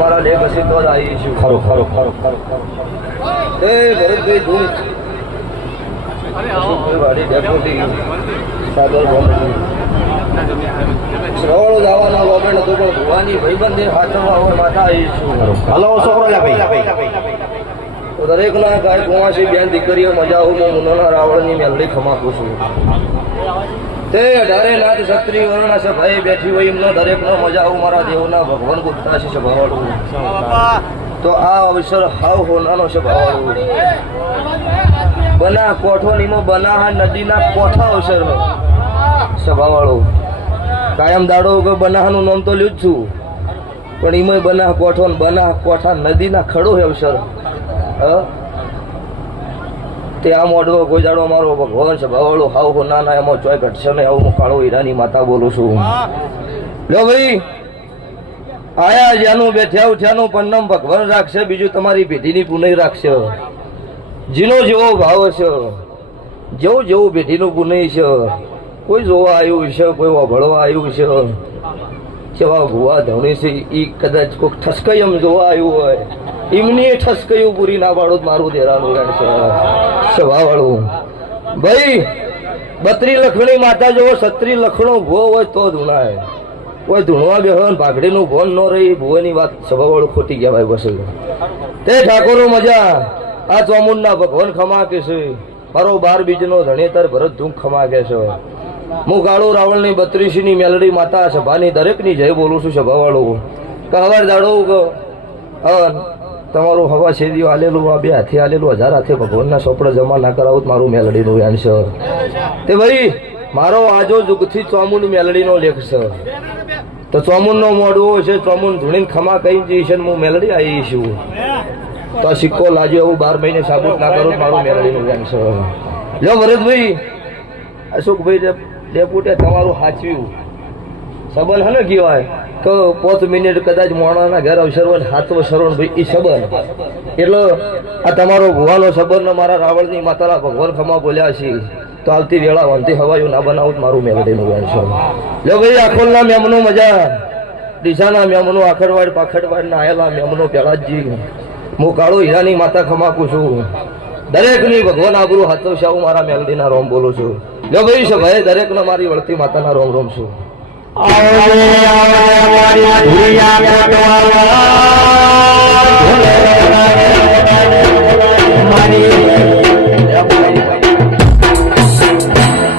મારા લેખ હશે તો જ આવી છું. ખરો ખરો ખરો ખરો એ ભરતભાઈ ધૂળ વાડી ડેપોટી સાગર શ્રવણો જવાનો ગોબેણ હતું પણ ભુવાની ભાઈબંધે હાથમાં માથા આવી છું. હલો છોકરો તો દરેક ના ગાય કુવાસી બેન દીકરીઓ મજા આવું હું મુનોના રાવણની મેલડી ખમાકું છું. તે 18 લાખ ક્ષત્રિય વર્ણ છે ભાઈ બેઠી હોય એમનો દરેક નો મજા આવું મારા દેવના ભગવાન ગુપ્તા છે ભાવાળું. તો આ અવસર હાવ હોનાનો છે ભાવાળું. બના કોઠો નીમો બનાહા નદીના કોઠા અવસર સભાવાળો કાયમ દાડો બનાહાનું નામ તો લ્યું જ છું પણ એમાં બનાહ કોઠો બનાહ કોઠા નદીના ખડો છે અવસર. તે આ મોઢવો ગોજાડો મારો ભગવાન છે ભાવાળો હાવ હો ના એમાં ચોય ઘટશે ને આવું હું કાળો હીરાની માતા બોલું છું. લો ભાઈ આયા જ્યાંનું બેઠ્યા ઉઠ્યાનું પન્નમ ભગવાન રાખશે, બીજું તમારી પેઢીની પુનઃ રાખશે. જીનો જેવો ભાવ છે જેવું જેવું પેઢીનું પુનઃ છે. કોઈ જોવા આવ્યું છે, કોઈ વભળવા આવ્યું છે, જેવા ભુવા ધવણી છે એ કદાચ કોઈક ઠસકાઈ એમ જોવા આવ્યું હોય એમની ઠસકાયું પૂરી ના પાડું મારું દેરાનું રણ છે સભાવાળું. ભાઈ 32 લખણી માતા જેવો 36 લખણો ભો હોય તો ધૂણાય. કોઈ ધૂણવા બેહો ભાગડીનું ભોન ન રહી ભુવાની વાત સભાવાળું ખોટી ગયા ભાઈ. બસ તે ઠાકોરો મજા આ ચોમુંડના ભગવાન ખમા કે છે મારો 12 બીજનો ધણેતર ભરત ધૂમ ખમા કે છે. હું કાળુ રાવણની 32ની મેલડી માતા સભાની દરેકની જય બોલું છું સભાવાળું. હવાર દાડો તમારું હવા શેરીઓ હાલેલું આ 2 હાથે હાલેલું 1000 હાથે ભગવાનના સોપડા જમા ના કરાવું મારું મેલડીનું વ્યાન છે. તે ભાઈ મારો આજો જુગથી ચોમુંડ મેલડીનો લેખ છે. તો ચોમુંડનો મોડવો છે ચોમુંડ ધૂણીને ખમા કહી જઈશ હું મેલડી આવી છું. તો આ સિક્કો લાજો એવું 12 મહિને સાબુત ના કરું મારું મેલડીનું વ્યાન છે. લો ભરતભાઈ અશોકભાઈ ડેપુટે તમારું સાચવ્યું સંબંધ હે ને કહેવાય તો 5 મિનિટ કદાચ મોણાના ઘર અવસર હોય હાથવો શરણ ભાઈ એ સંબંધ એટલે આ તમારો ભુવાનો સંબંધ મારા રાવણની માતાના ભગવાન ખમા બોલ્યા છે. તો આવતી વેળા વંતી હવાયું ના બનાવું મારું મેલડીનું વ્યાન છે. લો ભાઈ આખોલના મેમનો મજા ડીસાના મેમનો આખડવાડ પાખડવાડ ના આયેલા મેમનો પેલાજી હું કાળો હીરાની માતા ખમાકું છું. દરેકની ભગવાન આબરૂ હાથવશે હું મારા મેલડીના રોમ બોલું છું. લો ભાઈ છે ભાઈ દરેકને મારી વળતી માતાના રોમ રોમ છું. આવડે આવડે મારી